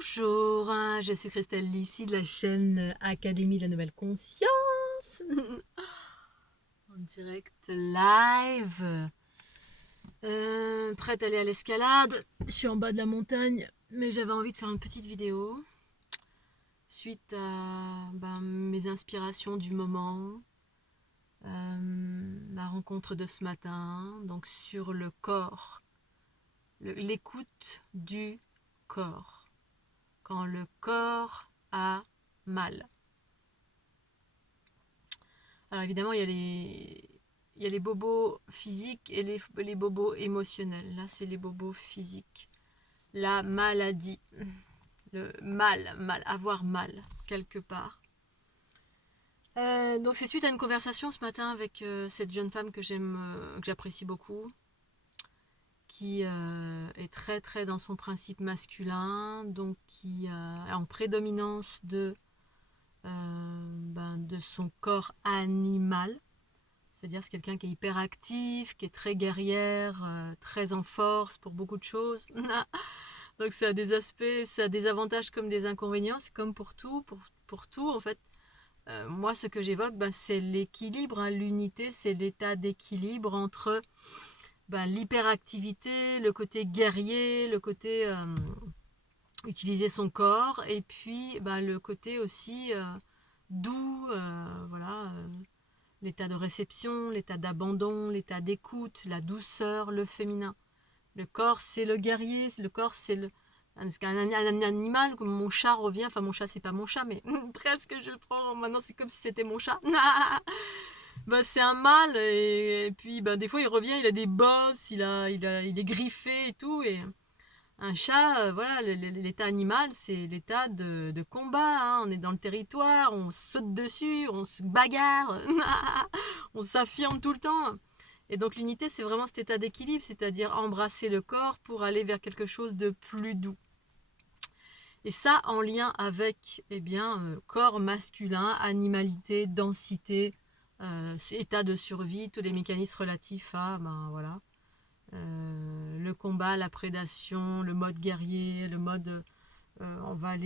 Bonjour, je suis Christelle Lissy de la chaîne Académie de la Nouvelle Conscience. En direct live. Prête à aller à l'escalade. Je suis en bas de la montagne, mais j'avais envie de faire une petite vidéo suite à mes inspirations du moment. Ma rencontre de ce matin, donc sur le corps, l'écoute du corps. Quand le corps a mal. Alors évidemment, il y a les bobos physiques et les bobos émotionnels. Là, c'est les bobos physiques. La maladie. Le mal, avoir mal, quelque part. Donc c'est suite à une conversation ce matin avec cette jeune femme que j'apprécie beaucoup, qui est très très dans son principe masculin, donc qui est en prédominance de son corps animal. C'est-à-dire c'est quelqu'un qui est hyper actif, qui est très guerrière, très en force pour beaucoup de choses. Donc ça a des aspects, ça a des avantages comme des inconvénients, c'est comme pour tout, pour tout en fait. Moi ce que j'évoque, c'est l'équilibre, l'unité, c'est l'état d'équilibre entre l'hyperactivité, le côté guerrier, le côté utiliser son corps, et puis le côté aussi doux, voilà, l'état de réception, l'état d'abandon, l'état d'écoute, la douceur, le féminin. Le corps, c'est le guerrier, le corps, c'est un animal, comme mon chat revient, enfin mon chat, c'est pas mon chat, mais presque je le prends, maintenant c'est comme si c'était mon chat. C'est un mâle, et puis des fois il revient, il a des bosses, il est griffé et tout, et un chat, voilà, l'état animal, c'est l'état de combat, hein. On est dans le territoire, on saute dessus, on se bagarre, on s'affirme tout le temps. Et donc l'unité, c'est vraiment cet état d'équilibre, c'est-à-dire embrasser le corps pour aller vers quelque chose de plus doux. Et ça en lien avec corps masculin, animalité, densité, état de survie, tous les mécanismes relatifs à voilà, le combat, la prédation, le mode guerrier, le mode on va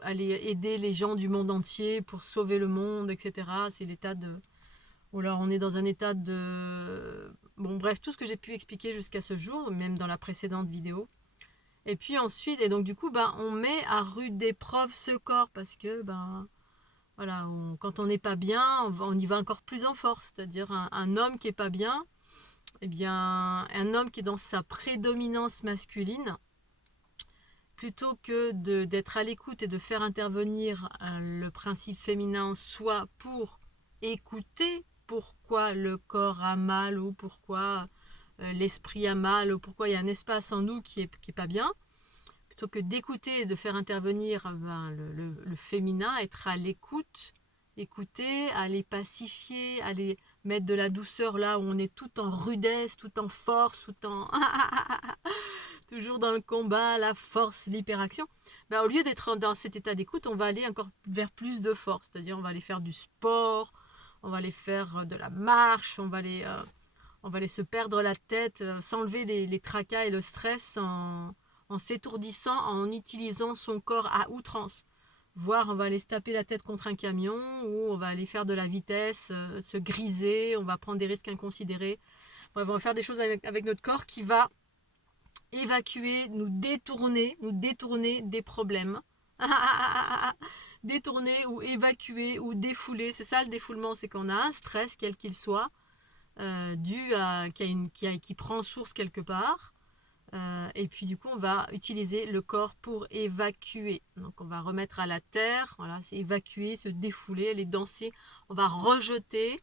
aller aider les gens du monde entier pour sauver le monde, etc. C'est l'état de... Ou alors on est dans un état de... Bon bref, tout ce que j'ai pu expliquer jusqu'à ce jour, même dans la précédente vidéo. Et puis ensuite, et donc du coup, on met à rude épreuve ce corps parce que, voilà, quand on n'est pas bien, on y va encore plus en force. C'est-à-dire un homme qui est pas bien, un homme qui est dans sa prédominance masculine, plutôt que d'être à l'écoute et de faire intervenir le principe féminin en soi pour écouter pourquoi le corps a mal ou pourquoi l'esprit a mal ou pourquoi il y a un espace en nous qui est pas bien, plutôt que d'écouter et de faire intervenir le féminin, être à l'écoute, écouter, aller pacifier, aller mettre de la douceur là où on est tout en rudesse, tout en force, tout en... toujours dans le combat, la force, l'hyperaction, au lieu d'être dans cet état d'écoute, on va aller encore vers plus de force, c'est-à-dire on va aller faire du sport, on va aller faire de la marche, on va aller se perdre la tête, s'enlever les tracas et le stress en s'étourdissant, en utilisant son corps à outrance. Voire on va aller se taper la tête contre un camion, ou on va aller faire de la vitesse, se griser, on va prendre des risques inconsidérés. Bref, on va faire des choses avec notre corps qui va évacuer, nous détourner des problèmes. Détourner ou évacuer ou défouler, c'est ça le défoulement, c'est qu'on a un stress, quel qu'il soit, qui prend source quelque part. Et puis du coup, on va utiliser le corps pour évacuer. Donc on va remettre à la terre, voilà, c'est évacuer, se défouler, aller danser. On va rejeter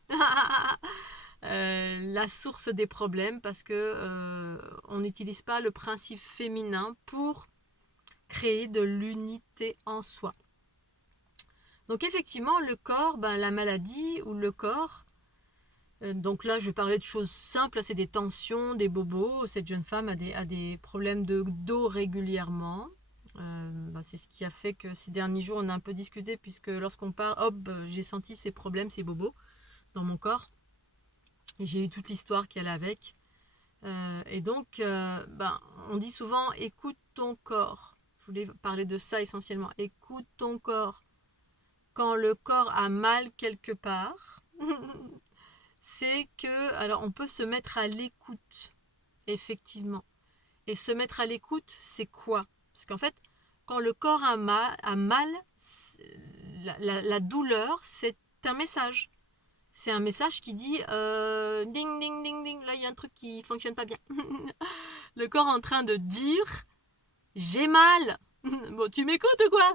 la source des problèmes parce que on n'utilise pas le principe féminin pour créer de l'unité en soi. Donc effectivement, le corps, la maladie ou le corps, donc là je vais parler de choses simples, c'est des tensions, des bobos. Cette jeune femme a des problèmes de dos régulièrement. C'est ce qui a fait que ces derniers jours on a un peu discuté, puisque lorsqu'on parle, hop, j'ai senti ces problèmes, ces bobos dans mon corps. Et j'ai eu toute l'histoire qui allait avec. Et donc, on dit souvent écoute ton corps. Je voulais parler de ça essentiellement. Écoute ton corps. Quand le corps a mal quelque part, c'est que, alors on peut se mettre à l'écoute, effectivement. Et se mettre à l'écoute, c'est quoi? Parce qu'en fait, quand le corps a mal, la douleur, c'est un message. C'est un message qui dit ding ding ding ding, là il y a un truc qui fonctionne pas bien. Le corps est en train de dire j'ai mal. Bon, tu m'écoutes ou quoi?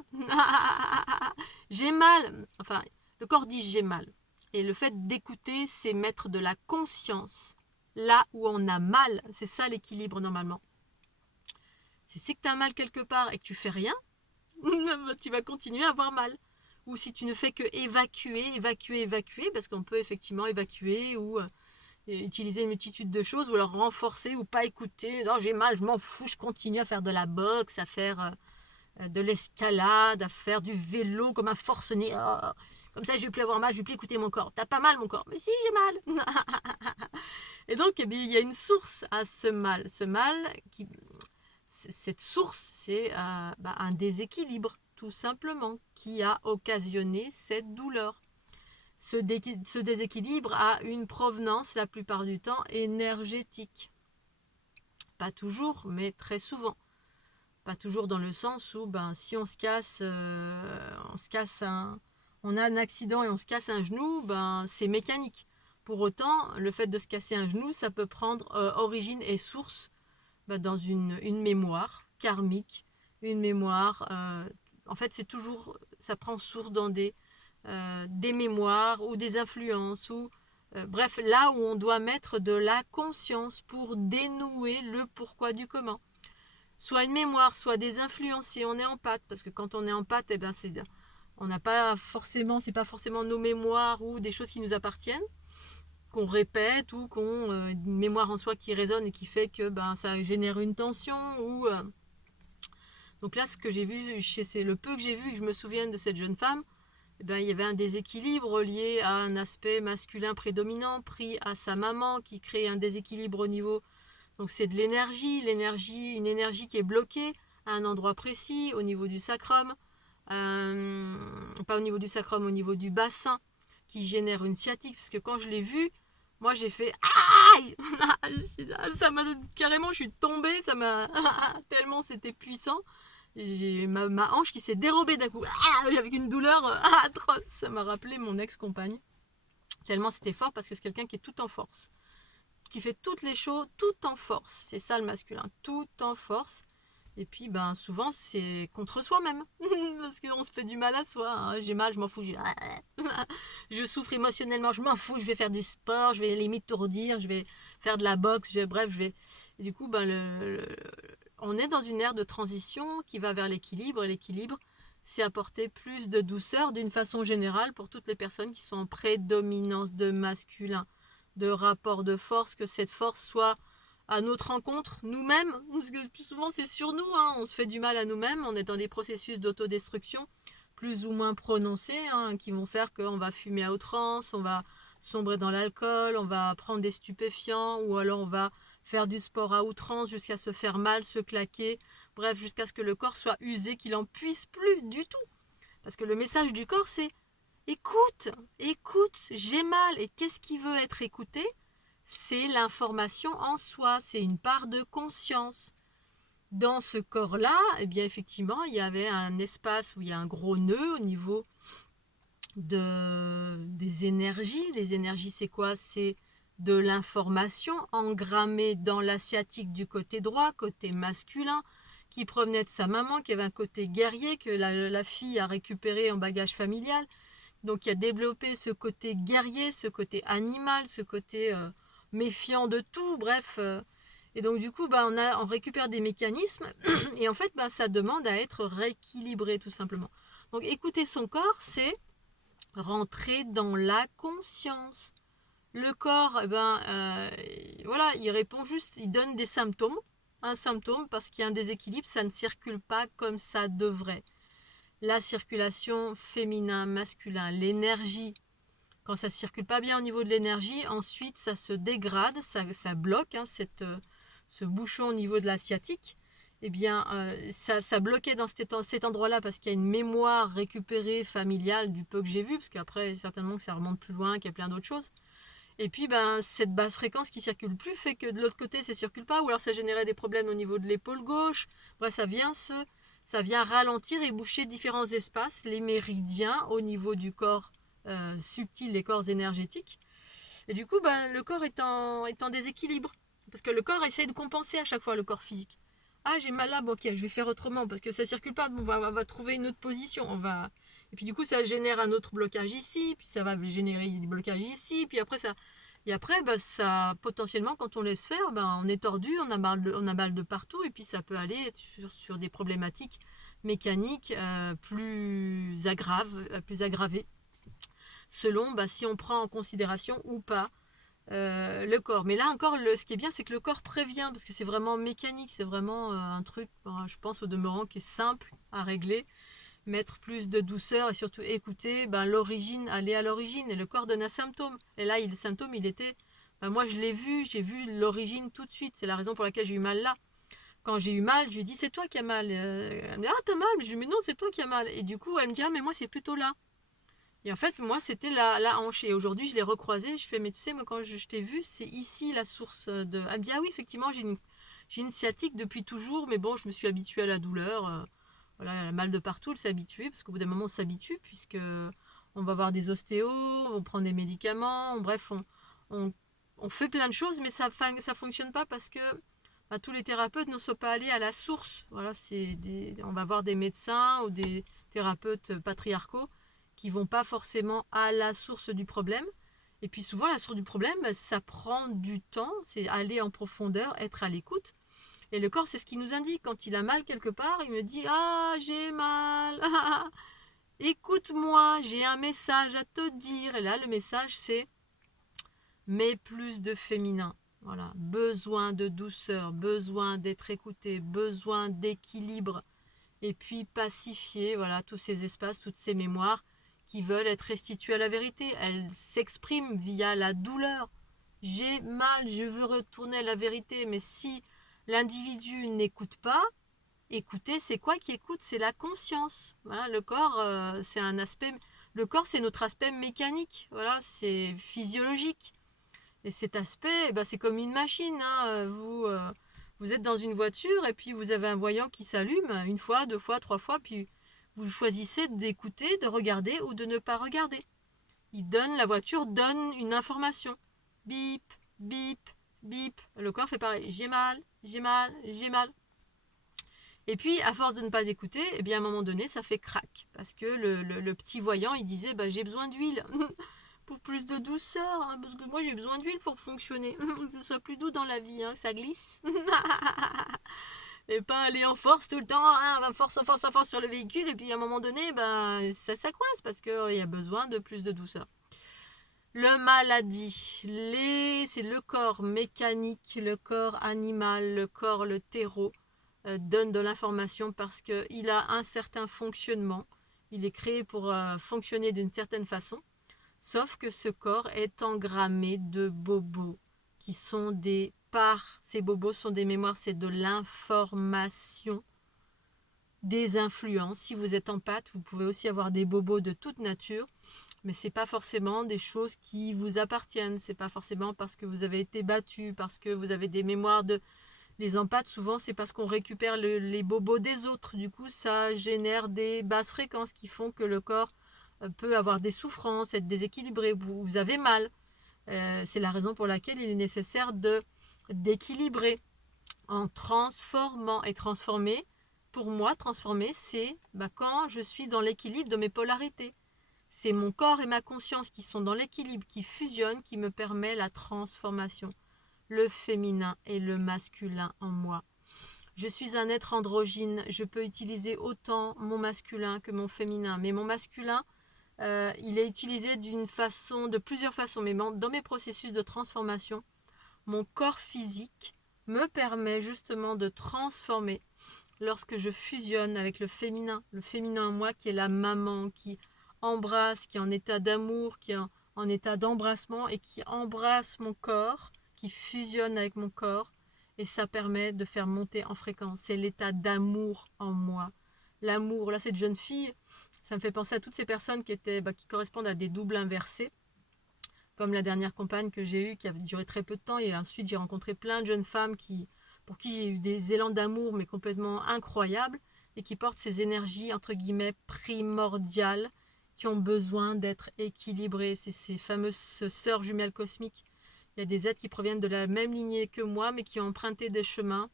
J'ai mal. Enfin, le corps dit j'ai mal. Et le fait d'écouter, c'est mettre de la conscience là où on a mal. C'est ça l'équilibre normalement. Si que tu as mal quelque part et que tu fais rien, tu vas continuer à avoir mal. Ou si tu ne fais que évacuer, parce qu'on peut effectivement évacuer ou utiliser une multitude de choses, ou alors renforcer ou pas écouter. Non, j'ai mal, je m'en fous, je continue à faire de la boxe, à faire de l'escalade, à faire du vélo comme un forcené. Oh, comme ça, je vais plus avoir mal, je vais plus écouter mon corps. T'as pas mal, mon corps? Mais si, j'ai mal. Et donc, eh bien, il y a une source à ce mal. Ce mal, cette source, c'est un déséquilibre, tout simplement, qui a occasionné cette douleur. Ce déséquilibre a une provenance, la plupart du temps, énergétique. Pas toujours, mais très souvent. Pas toujours dans le sens où si on on a un accident et on se casse un genou, c'est mécanique. Pour autant, le fait de se casser un genou, ça peut prendre origine et source dans une mémoire karmique, une mémoire. En fait, c'est toujours, ça prend source dans des mémoires ou des influences ou bref, là où on doit mettre de la conscience pour dénouer le pourquoi du comment. Soit une mémoire, soit des influences si on est en pâte, parce que quand on est en pâte, on n'a pas forcément, c'est pas forcément nos mémoires ou des choses qui nous appartiennent, qu'on répète ou qu'on une mémoire en soi qui résonne et qui fait que ça génère une tension ou donc là ce que j'ai vu c'est le peu que j'ai vu que je me souvienne de cette jeune femme, il y avait un déséquilibre lié à un aspect masculin prédominant pris à sa maman qui crée un déséquilibre au niveau. Donc c'est de l'énergie, une énergie qui est bloquée à un endroit précis, au niveau du sacrum, pas au niveau du sacrum, au niveau du bassin, qui génère une sciatique. Parce que quand je l'ai vue, moi j'ai fait aïe. Ça m'a carrément, je suis tombée, ça m'a tellement c'était puissant. J'ai ma hanche qui s'est dérobée d'un coup, avec une douleur atroce. Ça m'a rappelé mon ex-compagne. Tellement c'était fort parce que c'est quelqu'un qui est tout en force, qui fait toutes les choses tout en force. C'est ça le masculin, tout en force. Et puis souvent c'est contre soi-même parce qu'on se fait du mal à soi, hein. J'ai mal, je m'en fous, je souffre émotionnellement, je m'en fous, je vais faire du sport, je vais limite tourdir, je vais faire de la boxe, bref, je vais. Et du coup on est dans une ère de transition qui va vers l'équilibre, et l'équilibre c'est apporter plus de douceur d'une façon générale pour toutes les personnes qui sont en prédominance de masculin, de rapport de force, que cette force soit à notre rencontre nous-mêmes, parce que plus souvent c'est sur nous, hein, on se fait du mal à nous-mêmes, on est dans des processus d'autodestruction plus ou moins prononcés, hein, qui vont faire qu'on va fumer à outrance, on va sombrer dans l'alcool, on va prendre des stupéfiants, ou alors on va faire du sport à outrance jusqu'à se faire mal, se claquer, bref, jusqu'à ce que le corps soit usé, qu'il n'en puisse plus du tout. Parce que le message du corps c'est écoute, j'ai mal. Et qu'est-ce qui veut être écouté? C'est l'information en soi, c'est une part de conscience. Dans ce corps-là, effectivement, il y avait un espace où il y a un gros nœud au niveau des énergies. Les énergies, c'est quoi? C'est de l'information engrammée dans la sciatique du côté droit, côté masculin, qui provenait de sa maman, qui avait un côté guerrier que la fille a récupéré en bagage familial. Donc il a développé ce côté guerrier, ce côté animal, ce côté méfiant de tout, bref. Et donc du coup, on récupère des mécanismes et en fait, ça demande à être rééquilibré tout simplement. Donc écouter son corps, c'est rentrer dans la conscience. Le corps, voilà, il répond juste, il donne des symptômes. Un symptôme parce qu'il y a un déséquilibre, ça ne circule pas comme ça devrait. La circulation féminin-masculin, l'énergie, quand ça ne circule pas bien au niveau de l'énergie, ensuite ça se dégrade, ça bloque, hein, ce bouchon au niveau de la sciatique, eh bien, ça bloquait dans cet endroit-là parce qu'il y a une mémoire récupérée familiale du peu que j'ai vu, parce qu'après, certainement que ça remonte plus loin, qu'il y a plein d'autres choses. Et puis, ben, cette basse fréquence qui circule plus fait que de l'autre côté, ça circule pas, ou alors ça générait des problèmes au niveau de l'épaule gauche. Bref, ça vient ralentir et boucher différents espaces, les méridiens au niveau du corps subtil, les corps énergétiques. Et du coup, ben, le corps est en déséquilibre. Parce que le corps essaye de compenser à chaque fois, le corps physique. Ah, j'ai mal là, bon, ok, je vais faire autrement parce que ça circule pas, bon, on va trouver une autre position. Et puis du coup, ça génère un autre blocage ici, puis ça va générer des blocages ici, puis après ça. Et après, bah, ça, potentiellement, quand on laisse faire, ben, on est tordu, on a mal de partout, et puis ça peut aller sur des problématiques mécaniques plus aggravées, selon bah, si on prend en considération ou pas le corps. Mais là encore, ce qui est bien, c'est que le corps prévient, parce que c'est vraiment mécanique, c'est vraiment un truc, je pense au demeurant, qui est simple à régler. Mettre plus de douceur et surtout écouter l'origine, aller à l'origine. Et le corps donne un symptôme. Et là, le symptôme, il était, moi je l'ai vu, j'ai vu l'origine tout de suite. C'est la raison pour laquelle j'ai eu mal là. Quand j'ai eu mal, je lui dis c'est toi qui as mal. Elle me dit ah t'as mal. Je lui dis mais non c'est toi qui as mal. Et du coup elle me dit ah mais moi c'est plutôt là. Et en fait moi c'était la hanche. Et aujourd'hui je l'ai recroisée. Je fais mais tu sais moi quand je t'ai vu c'est ici la source de. Elle me dit ah oui effectivement j'ai une sciatique depuis toujours mais bon je me suis habituée à la douleur. Voilà, elle a mal de partout, elle s'est habituée, parce qu'au bout d'un moment, on s'habitue, puisque on va voir des ostéos, on prend des médicaments, bref, on, on fait plein de choses, mais ça fonctionne pas parce que tous les thérapeutes ne sont pas allés à la source. Voilà, on va voir des médecins ou des thérapeutes patriarcaux qui vont pas forcément à la source du problème. Et puis souvent, la source du problème, ça prend du temps, c'est aller en profondeur, être à l'écoute. Et le corps, c'est ce qui nous indique. Quand il a mal quelque part, il me dit ah, j'ai mal. Écoute-moi, j'ai un message à te dire. Et là, le message, c'est mets plus de féminin. Voilà, besoin de douceur, besoin d'être écouté, besoin d'équilibre. Et puis pacifier, voilà, tous ces espaces, toutes ces mémoires qui veulent être restituées à la vérité. Elles s'expriment via la douleur. J'ai mal, je veux retourner à la vérité. Mais si l'individu n'écoute pas, écouter, c'est quoi qui écoute? C'est la conscience. Voilà, le corps, c'est un aspect. Le corps, c'est notre aspect mécanique. Voilà, c'est physiologique. Et cet aspect, c'est comme une machine. Hein. Vous êtes dans une voiture et puis vous avez un voyant qui s'allume une fois, deux fois, trois fois, puis vous choisissez d'écouter, de regarder ou de ne pas regarder. La voiture donne une information. Bip, bip, bip. Le corps fait pareil. J'ai mal, j'ai mal, j'ai mal. Et puis, à force de ne pas écouter, eh bien, à un moment donné, ça fait crac. Parce que le petit voyant, il disait, j'ai besoin d'huile. Pour plus de douceur, hein, parce que moi, j'ai besoin d'huile pour fonctionner. Que ce soit plus doux dans la vie, hein, ça glisse. Et pas aller en force tout le temps, hein, en force sur le véhicule. Et puis, à un moment donné, ça coince parce qu'il y a besoin de plus de douceur. Le maladie, c'est le corps mécanique, le corps animal, le corps, le terreau, donne de l'information parce qu'il a un certain fonctionnement. Il est créé pour fonctionner d'une certaine façon. Sauf que ce corps est engrammé de bobos qui sont des parts. Ces bobos sont des mémoires, c'est de l'information, des influences. Si vous êtes empathe, vous pouvez aussi avoir des bobos de toute nature. Mais ce n'est pas forcément des choses qui vous appartiennent. Ce n'est pas forcément parce que vous avez été battu, parce que vous avez des mémoires de... Les empathes, souvent, c'est parce qu'on récupère les bobos des autres. Du coup, ça génère des basses fréquences qui font que le corps peut avoir des souffrances, être déséquilibré. Vous avez mal. C'est la raison pour laquelle il est nécessaire d'équilibrer en transformant. Et transformer, pour moi, transformer, c'est quand je suis dans l'équilibre de mes polarités. C'est mon corps et ma conscience qui sont dans l'équilibre, qui fusionnent, qui me permet la transformation. Le féminin et le masculin en moi. Je suis un être androgyne, je peux utiliser autant mon masculin que mon féminin. Mais mon masculin, il est utilisé de plusieurs façons. Mais dans mes processus de transformation, mon corps physique me permet justement de transformer lorsque je fusionne avec le féminin en moi qui est la maman, qui embrasse, qui est en état d'amour, qui est en état d'embrassement et qui embrasse mon corps, qui fusionne avec mon corps. et ça permet de faire monter en fréquence. C'est l'état d'amour en moi. L'amour, là cette jeune fille, ça me fait penser à toutes ces personnes qui correspondent à des doubles inversés, comme la dernière compagne que j'ai eue qui avait duré très peu de temps, et ensuite j'ai rencontré plein de jeunes femmes pour qui j'ai eu des élans d'amour mais complètement incroyables, et qui portent ces énergies entre guillemets primordiales, qui ont besoin d'être équilibrées. C'est ces fameuses sœurs jumelles cosmiques. Il y a des êtres qui proviennent de la même lignée que moi, mais qui ont emprunté des chemins,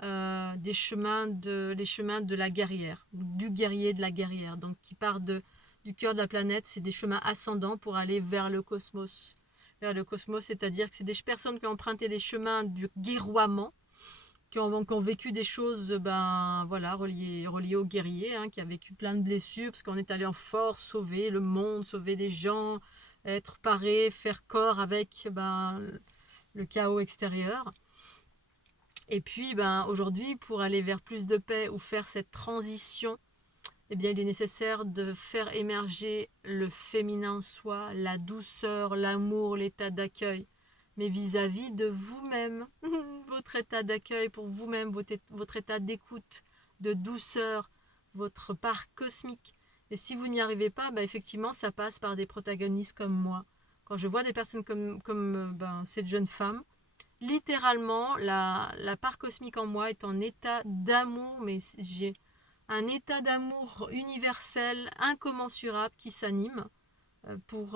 les chemins de la guerrière, du guerrier, de la guerrière, donc qui part du cœur de la planète. C'est des chemins ascendants pour aller vers le cosmos. Vers le cosmos, c'est-à-dire que c'est des personnes qui ont emprunté les chemins du guerroiement, qui ont vécu des choses reliées au guerrier, qui a vécu plein de blessures, parce qu'on est allé en force sauver le monde, sauver les gens, être paré, faire corps avec le chaos extérieur. Et puis aujourd'hui, pour aller vers plus de paix ou faire cette transition, il est nécessaire de faire émerger le féminin en soi, la douceur, l'amour, l'état d'accueil, mais vis-à-vis de vous-même, votre état d'accueil pour vous-même, votre état d'écoute, de douceur, votre part cosmique. Et si vous n'y arrivez pas, effectivement, ça passe par des protagonistes comme moi. Quand je vois des personnes comme cette jeune femme, littéralement, la part cosmique en moi est en état d'amour, mais j'ai un état d'amour universel, incommensurable qui s'anime pour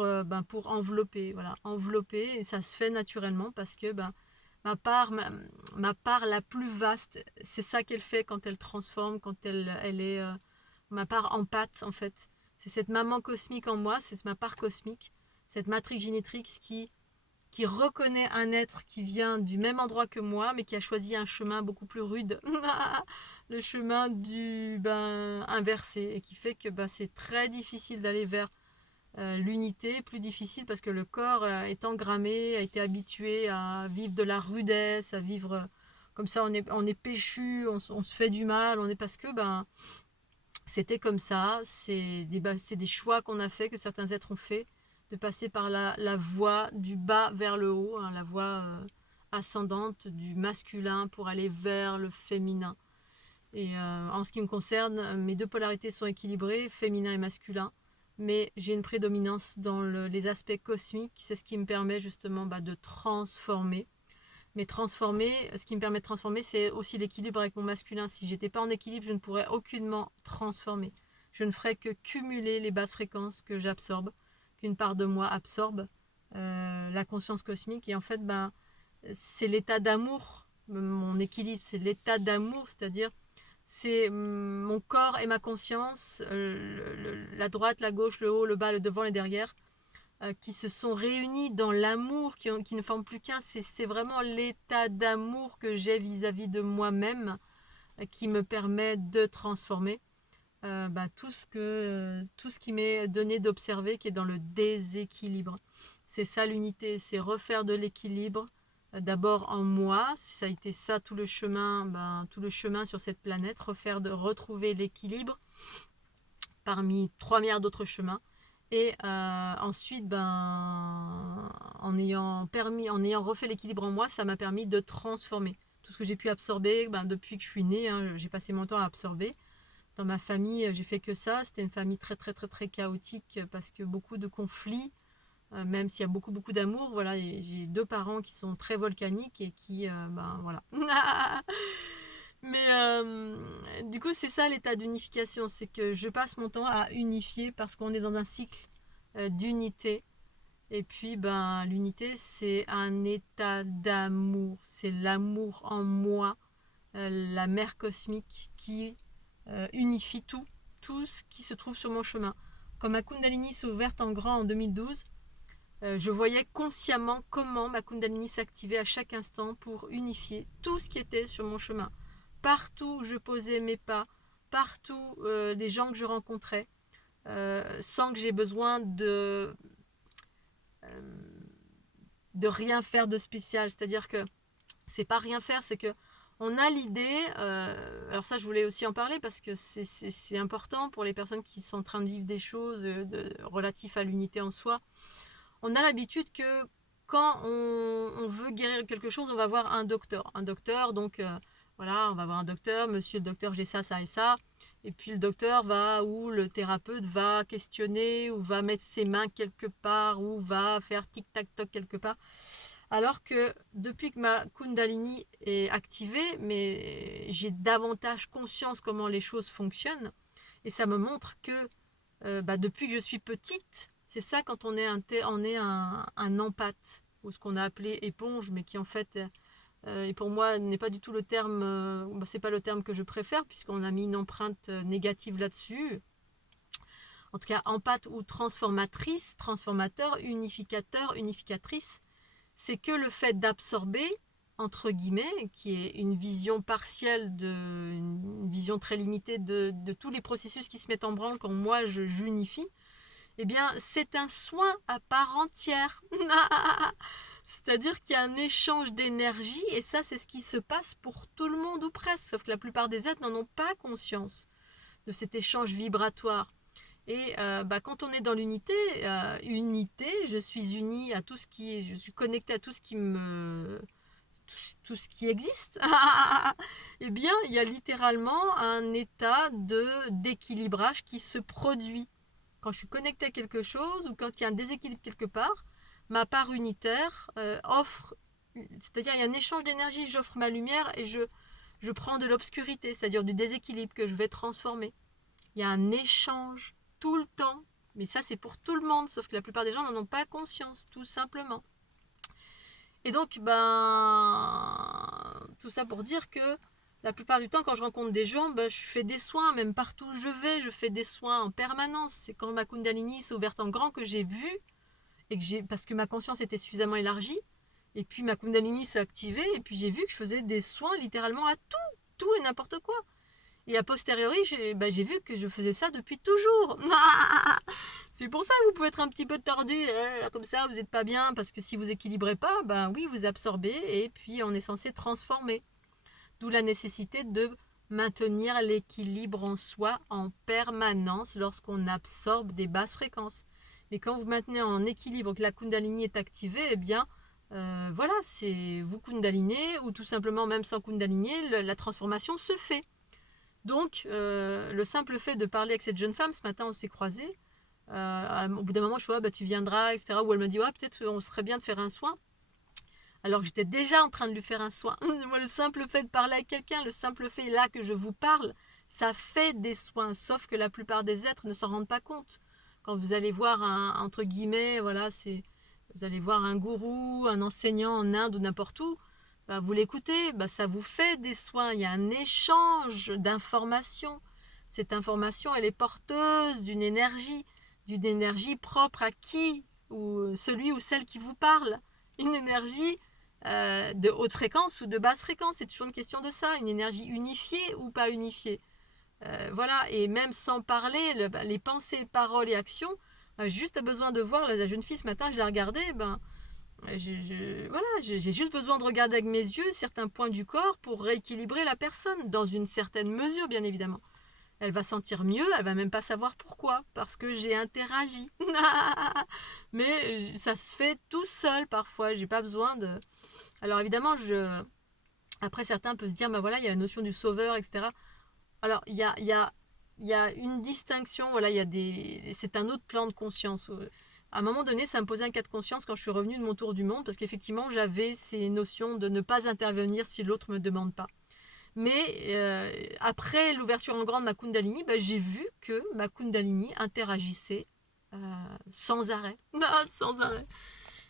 envelopper, envelopper, et ça se fait naturellement parce que ma part la plus vaste, c'est ça qu'elle fait quand elle transforme, quand elle est ma part en pâte en fait. C'est cette maman cosmique en moi, c'est ma part cosmique, cette matrix génétrix qui reconnaît un être qui vient du même endroit que moi, mais qui a choisi un chemin beaucoup plus rude, le chemin du inversé, et qui fait que c'est très difficile d'aller vers l'unité, plus difficile parce que le corps est engrammé, a été habitué à vivre de la rudesse, à vivre comme ça, on est péchu, on se fait du mal, on est parce que c'était comme ça, c'est des choix qu'on a fait, que certains êtres ont fait, de passer par la voie du bas vers le haut, la voie ascendante du masculin pour aller vers le féminin. Et en ce qui me concerne, mes deux polarités sont équilibrées, féminin et masculin, mais j'ai une prédominance dans les aspects cosmiques, c'est ce qui me permet justement de transformer. Mais transformer, ce qui me permet de transformer, c'est aussi l'équilibre avec mon masculin. Si j'étais pas en équilibre, je ne pourrais aucunement transformer. Je ne ferais que cumuler les basses fréquences que j'absorbe, qu'une part de moi absorbe, la conscience cosmique. Et en fait, c'est l'état d'amour, mon équilibre, c'est l'état d'amour, c'est-à-dire c'est mon corps et ma conscience, la droite, la gauche, le haut, le bas, le devant, le derrière, qui se sont réunis dans l'amour, qui ne forment plus qu'un. C'est vraiment l'état d'amour que j'ai vis-à-vis de moi-même qui me permet de transformer tout ce qui m'est donné d'observer, qui est dans le déséquilibre. C'est ça l'unité, c'est refaire de l'équilibre. D'abord en moi, ça a été ça tout le chemin sur cette planète, retrouver l'équilibre parmi 3 milliards d'autres chemins. Et ensuite, en ayant refait l'équilibre en moi, ça m'a permis de transformer tout ce que j'ai pu absorber depuis que je suis née. J'ai passé mon temps à absorber. Dans ma famille, j'ai fait que ça. C'était une famille très très très très chaotique parce que beaucoup de conflits, même s'il y a beaucoup beaucoup d'amour. Voilà, j'ai 2 parents qui sont très volcaniques et qui, voilà. Mais du coup, c'est ça l'état d'unification, c'est que je passe mon temps à unifier parce qu'on est dans un cycle d'unité. Et puis, l'unité, c'est un état d'amour. C'est l'amour en moi, la mère cosmique qui unifie tout ce qui se trouve sur mon chemin. Quand ma Kundalini s'est ouverte en grand en 2012, je voyais consciemment comment ma Kundalini s'activait à chaque instant pour unifier tout ce qui était sur mon chemin. Partout où je posais mes pas, partout les gens que je rencontrais, sans que j'ai besoin de rien faire de spécial. C'est-à-dire que c'est pas rien faire, c'est que on a l'idée, alors ça je voulais aussi en parler parce que c'est important pour les personnes qui sont en train de vivre des choses relatives à l'unité en soi. On a l'habitude que quand on veut guérir quelque chose, on va voir un docteur. Un docteur, donc voilà, on va voir un docteur, monsieur le docteur, j'ai ça, ça et ça. Et puis le docteur va, ou le thérapeute va questionner, ou va mettre ses mains quelque part, ou va faire tic-tac-toc quelque part. Alors que depuis que ma Kundalini est activée, mais j'ai davantage conscience comment les choses fonctionnent. Et ça me montre que depuis que je suis petite, c'est ça quand on est un empathe, ou ce qu'on a appelé éponge, mais qui en fait, et pour moi, n'est pas du tout le terme, c'est pas le terme que je préfère, puisqu'on a mis une empreinte négative là-dessus. En tout cas, empathe ou transformatrice, transformateur, unificateur, unificatrice, c'est que le fait d'absorber, entre guillemets, qui est une vision partielle, une vision très limitée de tous les processus qui se mettent en branle quand moi j'unifie, eh bien c'est un soin à part entière. C'est-à-dire qu'il y a un échange d'énergie, et ça c'est ce qui se passe pour tout le monde ou presque, sauf que la plupart des êtres n'en ont pas conscience de cet échange vibratoire. Et quand on est dans l'unité, je suis unie à tout ce qui, je suis connectée à tout ce qui existe. Eh bien, il y a littéralement un état d'équilibrage qui se produit. Quand je suis connectée à quelque chose, ou quand il y a un déséquilibre quelque part, ma part unitaire offre, c'est-à-dire il y a un échange d'énergie, j'offre ma lumière et je prends de l'obscurité, c'est-à-dire du déséquilibre que je vais transformer. Il y a un échange tout le temps, mais ça c'est pour tout le monde, sauf que la plupart des gens n'en ont pas conscience, tout simplement. Et donc, tout ça pour dire que la plupart du temps, quand je rencontre des gens, je fais des soins, même partout où je vais, je fais des soins en permanence. C'est quand ma Kundalini s'est ouverte en grand que j'ai vu, parce que ma conscience était suffisamment élargie, et puis ma Kundalini s'est activée, et puis j'ai vu que je faisais des soins littéralement à tout et n'importe quoi. Et a posteriori, j'ai vu que je faisais ça depuis toujours. C'est pour ça que vous pouvez être un petit peu tordu, comme ça, vous n'êtes pas bien, parce que si vous équilibrez pas, oui, vous absorbez, et puis on est censé transformer. D'où la nécessité de maintenir l'équilibre en soi en permanence lorsqu'on absorbe des basses fréquences. Mais quand vous maintenez en équilibre, que la Kundalini est activée, eh bien, voilà, c'est vous Kundalinez, ou tout simplement, même sans Kundalini, la transformation se fait. Donc, le simple fait de parler avec cette jeune femme, ce matin on s'est croisés, au bout d'un moment je vois, tu viendras, etc. Ou elle me dit, peut-être on serait bien de faire un soin. Alors que j'étais déjà en train de lui faire un soin. Moi, le simple fait de parler avec quelqu'un, le simple fait là que je vous parle, ça fait des soins. Sauf que la plupart des êtres ne s'en rendent pas compte. Quand vous allez voir entre guillemets, voilà, vous allez voir un gourou, un enseignant en Inde ou n'importe où, vous l'écoutez, ça vous fait des soins. Il y a un échange d'informations. Cette information, elle est porteuse d'une énergie propre à qui, ou celui ou celle qui vous parle. Une énergie de haute fréquence ou de basse fréquence, c'est toujours une question de ça, une énergie unifiée ou pas unifiée. Voilà, et même sans parler, les pensées, paroles et actions, j'ai juste besoin de voir, la jeune fille ce matin, je la regardais, j'ai juste besoin de regarder avec mes yeux certains points du corps pour rééquilibrer la personne, dans une certaine mesure bien évidemment. Elle va sentir mieux, elle va même pas savoir pourquoi, parce que j'ai interagi. Mais ça se fait tout seul parfois, j'ai pas besoin de... Alors évidemment, après certains peuvent se dire, voilà, il y a la notion du sauveur, etc. Alors il y a une distinction, voilà, c'est un autre plan de conscience. À un moment donné, ça me posait un cas de conscience quand je suis revenue de mon tour du monde, parce qu'effectivement, j'avais ces notions de ne pas intervenir si l'autre me demande pas. Mais après l'ouverture en grand de ma Kundalini, j'ai vu que ma Kundalini interagissait sans arrêt. Sans arrêt.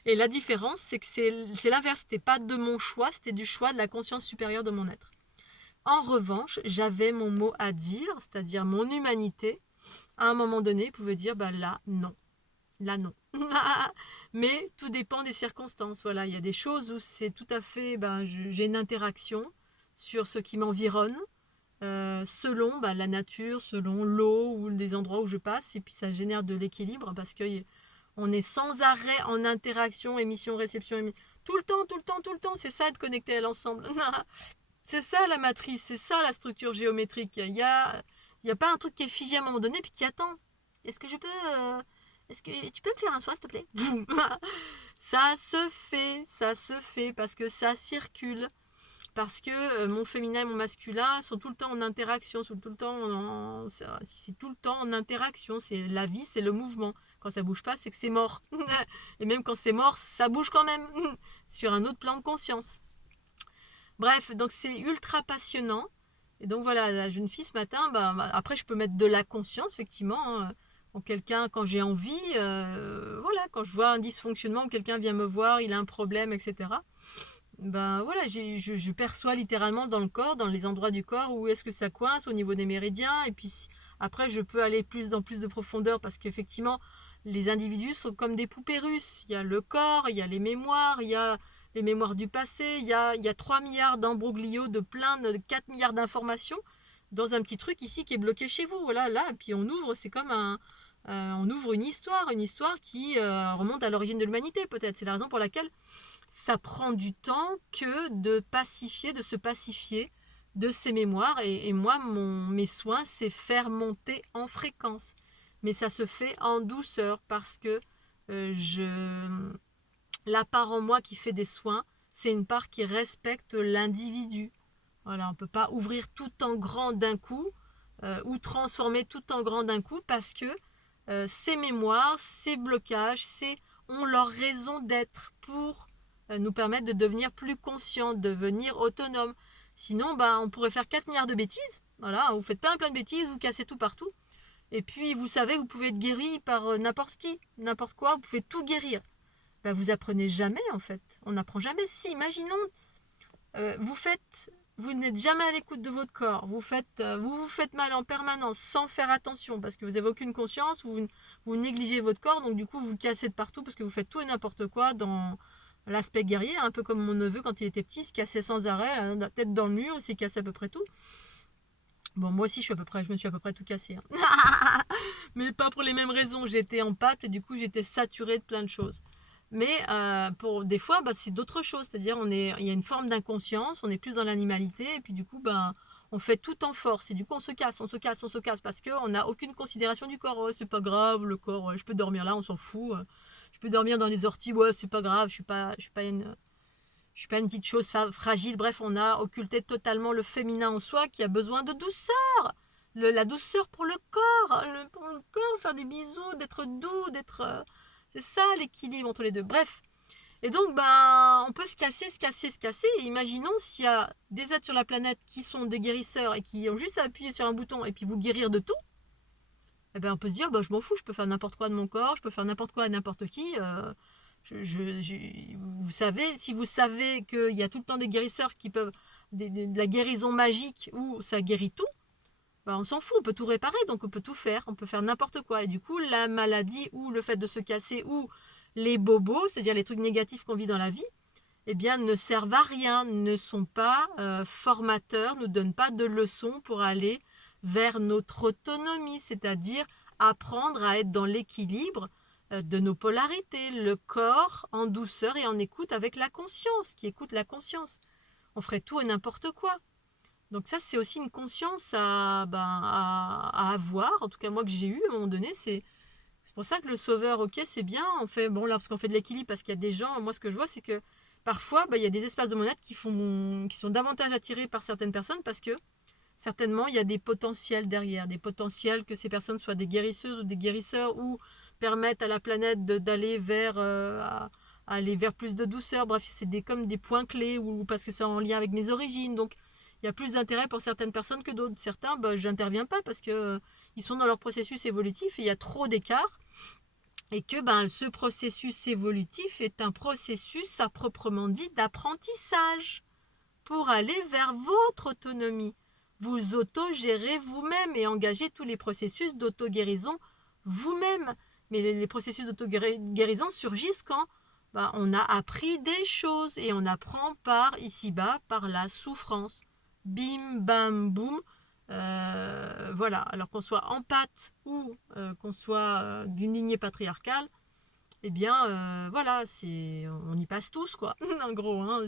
Et la différence, c'est que c'est l'inverse. C'était pas de mon choix, c'était du choix de la conscience supérieure de mon être. En revanche, j'avais mon mot à dire, c'est-à-dire mon humanité, à un moment donné, pouvait dire, là, non. Là, non. Mais tout dépend des circonstances. Voilà, il y a des choses où c'est tout à fait, j'ai une interaction sur ce qui m'environne, selon la nature, selon l'eau ou les endroits où je passe, et puis ça génère de l'équilibre parce qu'on est sans arrêt en interaction, émission, réception, tout le temps, c'est ça être connecté à l'ensemble. C'est ça la matrice, c'est ça la structure géométrique. Il y a pas un truc qui est figé à un moment donné puis qui attend. Est-ce que tu peux me faire un soin s'il te plaît? Ça se fait parce que ça circule. Parce que mon féminin et mon masculin sont tout le temps en interaction, sont tout le temps c'est tout le temps en interaction. C'est la vie, c'est le mouvement. Quand ça bouge pas, c'est que c'est mort. Et même quand c'est mort, ça bouge quand même sur un autre plan de conscience. Bref, donc c'est ultra passionnant. Et donc voilà, la jeune fille ce matin, après je peux mettre de la conscience, effectivement, hein, en quelqu'un quand j'ai envie, voilà, quand je vois un dysfonctionnement, quelqu'un vient me voir, il a un problème, etc. Ben voilà, je perçois littéralement dans le corps, dans les endroits du corps, où est-ce que ça coince au niveau des méridiens, et puis après je peux aller dans plus de profondeur, parce qu'effectivement, les individus sont comme des poupées russes. Il y a le corps, il y a les mémoires, il y a les mémoires du passé, il y a 3 milliards d'embroglios, de plein de 4 milliards d'informations, dans un petit truc ici qui est bloqué chez vous, voilà, là, et puis on ouvre, c'est comme on ouvre une histoire qui remonte à l'origine de l'humanité, peut-être. C'est la raison pour laquelle ça prend du temps que de se pacifier de ces mémoires. Et moi, mes soins, c'est faire monter en fréquence. Mais ça se fait en douceur parce que la part en moi qui fait des soins, c'est une part qui respecte l'individu. Voilà, on ne peut pas ouvrir tout en grand d'un coup ou transformer tout en grand d'un coup parce que ces mémoires, ces blocages, ont leur raison d'être pour nous permettre de devenir plus conscients, de devenir autonomes. Sinon, on pourrait faire 4 milliards de bêtises. Voilà, vous faites plein de bêtises, vous cassez tout partout. Et puis, vous savez, vous pouvez être guéri par n'importe qui, n'importe quoi, vous pouvez tout guérir. Vous apprenez jamais, en fait. On n'apprend jamais. Si, imaginons, vous n'êtes jamais à l'écoute de votre corps, vous vous faites mal en permanence sans faire attention parce que vous n'avez aucune conscience, vous négligez votre corps, donc du coup vous cassez de partout parce que vous faites tout et n'importe quoi dans l'aspect guerrier, un peu comme mon neveu quand il était petit, il se cassait sans arrêt, la tête dans le mur, il s'est cassé à peu près tout. Bon, moi aussi je me suis à peu près tout cassé. Hein. Mais pas pour les mêmes raisons, j'étais en pâte et du coup j'étais saturée de plein de choses. Mais pour des fois, c'est d'autres choses. C'est-à-dire, il y a une forme d'inconscience, on est plus dans l'animalité, et puis du coup, on fait tout en force. Et du coup, on se casse parce qu'on n'a aucune considération du corps. Ouais, c'est pas grave, le corps, ouais, je peux dormir là, on s'en fout. Je peux dormir dans les orties, ouais, c'est pas grave, je suis pas une petite chose fragile. Bref, on a occulté totalement le féminin en soi qui a besoin de douceur. La douceur pour le corps, faire des bisous, d'être doux, d'être... c'est ça l'équilibre entre les deux. Bref. Et donc, on peut se casser. Et imaginons s'il y a des êtres sur la planète qui sont des guérisseurs et qui ont juste à appuyer sur un bouton et puis vous guérir de tout. On peut se dire, je m'en fous, je peux faire n'importe quoi de mon corps, je peux faire n'importe quoi à n'importe qui. Vous savez, si vous savez qu'il y a tout le temps des guérisseurs qui peuvent... de la guérison magique où ça guérit tout, on s'en fout, on peut tout réparer, donc on peut tout faire, on peut faire n'importe quoi. Et du coup, la maladie ou le fait de se casser ou les bobos, c'est-à-dire les trucs négatifs qu'on vit dans la vie, ne servent à rien, ne sont pas formateurs, ne donnent pas de leçons pour aller vers notre autonomie, c'est-à-dire apprendre à être dans l'équilibre de nos polarités, le corps en douceur et en écoute avec la conscience, qui écoute la conscience. On ferait tout et n'importe quoi. Donc ça, c'est aussi une conscience à avoir, en tout cas moi que j'ai eu à un moment donné, c'est pour ça que le sauveur, ok, c'est bien, on fait, parce qu'on fait de l'équilibre, parce qu'il y a des gens, moi ce que je vois, c'est que parfois, il y a des espaces de monade qui sont davantage attirés par certaines personnes, parce que certainement, il y a des potentiels derrière, des potentiels que ces personnes soient des guérisseuses ou des guérisseurs, ou permettent à la planète d'aller aller vers plus de douceur, bref, c'est comme des points clés, ou parce que c'est en lien avec mes origines, donc il y a plus d'intérêt pour certaines personnes que d'autres. Certains, j'interviens pas parce que ils sont dans leur processus évolutif et il y a trop d'écart. Et que ce processus évolutif est un processus à proprement dit d'apprentissage pour aller vers votre autonomie. Vous auto-gérez vous-même et engagez tous les processus d'auto-guérison vous-même. Mais les processus d'auto-guérison surgissent quand on a appris des choses et on apprend ici-bas par la souffrance. Bim, bam, boum. Voilà, alors qu'on soit empathe ou qu'on soit d'une lignée patriarcale, voilà, on y passe tous, quoi, en gros. Hein,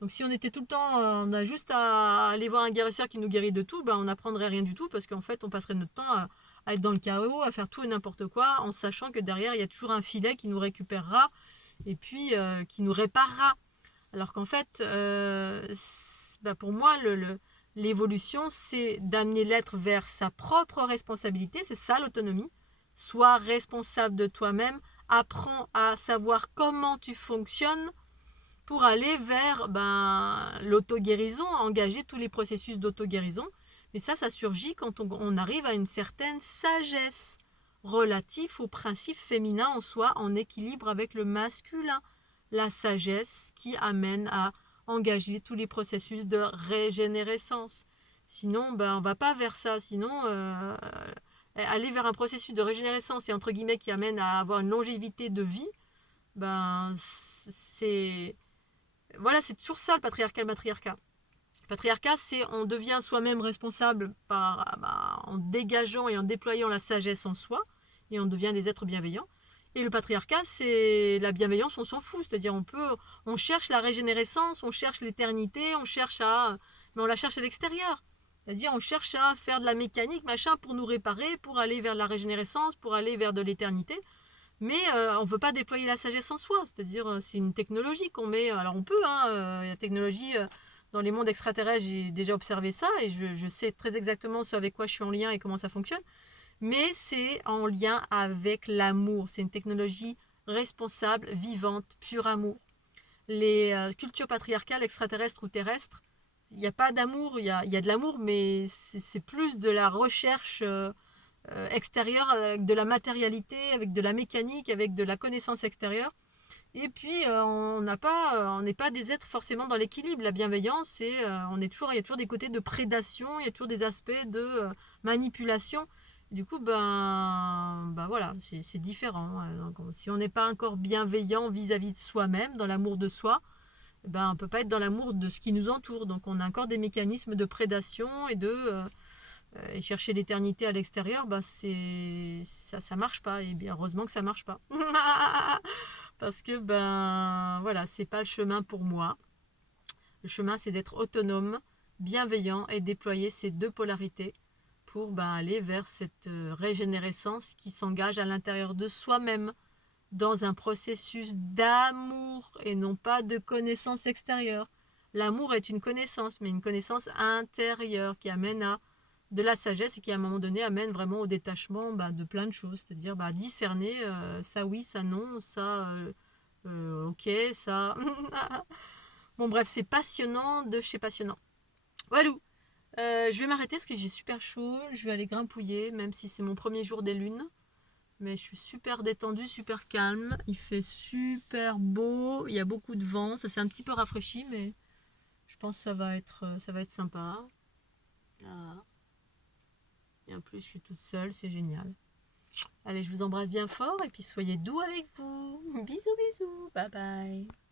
donc si on était tout le temps, on a juste à aller voir un guérisseur qui nous guérit de tout, on n'apprendrait rien du tout, parce qu'en fait, on passerait notre temps à être dans le chaos, à faire tout et n'importe quoi, en sachant que derrière, il y a toujours un filet qui nous récupérera et puis qui nous réparera. Alors qu'en fait, pour moi, l'évolution, c'est d'amener l'être vers sa propre responsabilité, c'est ça l'autonomie. Sois responsable de toi-même, apprends à savoir comment tu fonctionnes pour aller vers l'auto-guérison, engager tous les processus d'auto-guérison. Mais ça surgit quand on arrive à une certaine sagesse relative au principe féminin en soi, en équilibre avec le masculin. La sagesse qui amène à engager tous les processus de régénérescence. Sinon, on ne va pas vers ça. Sinon, aller vers un processus de régénérescence et entre guillemets qui amène à avoir une longévité de vie, c'est voilà, c'est toujours ça le patriarcat. Le patriarcat, c'est on devient soi-même responsable en dégageant et en déployant la sagesse en soi, et on devient des êtres bienveillants. Et le patriarcat, c'est la bienveillance, on s'en fout. C'est-à-dire, on cherche la régénérescence, on cherche l'éternité, mais on la cherche à l'extérieur. C'est-à-dire, on cherche à faire de la mécanique, machin, pour nous réparer, pour aller vers la régénérescence, pour aller vers de l'éternité. Mais on ne peut pas déployer la sagesse en soi, c'est-à-dire c'est une technologie qu'on met, alors on peut, la technologie dans les mondes extraterrestres, j'ai déjà observé ça et je sais très exactement ce avec quoi je suis en lien et comment ça fonctionne, mais c'est en lien avec l'amour, c'est une technologie responsable, vivante, pur amour. Les cultures patriarcales extraterrestres ou terrestres, il n'y a pas d'amour, il y a de l'amour, mais c'est plus de la recherche extérieure, avec de la matérialité, avec de la mécanique, avec de la connaissance extérieure. Et puis on n'est pas des êtres forcément dans l'équilibre. La bienveillance, il y a toujours des côtés de prédation, il y a toujours des aspects de manipulation. Du coup, voilà, c'est différent. Donc, si on n'est pas encore bienveillant vis-à-vis de soi-même, dans l'amour de soi, on peut pas être dans l'amour de ce qui nous entoure. Donc on a encore des mécanismes de prédation et chercher l'éternité à l'extérieur, ça marche pas. Et bien heureusement que ça marche pas. Parce que voilà, c'est pas le chemin pour moi. Le chemin, c'est d'être autonome, bienveillant et déployer ces deux polarités pour aller vers cette régénérescence qui s'engage à l'intérieur de soi-même dans un processus d'amour et non pas de connaissance extérieure. L'amour est une connaissance, mais une connaissance intérieure qui amène à de la sagesse et qui à un moment donné amène vraiment au détachement de plein de choses, c'est-à-dire discerner ça oui, ça non, ça ok, ça... bon bref, c'est passionnant de chez passionnant. Voilà, je vais m'arrêter parce que j'ai super chaud, je vais aller grimpouiller, même si c'est mon premier jour des lunes. Mais je suis super détendue, super calme, il fait super beau, il y a beaucoup de vent, ça s'est un petit peu rafraîchi, mais je pense que ça va être sympa. Voilà. Et en plus, je suis toute seule, c'est génial. Allez, je vous embrasse bien fort et puis soyez doux avec vous. Bisous, bisous. Bye bye.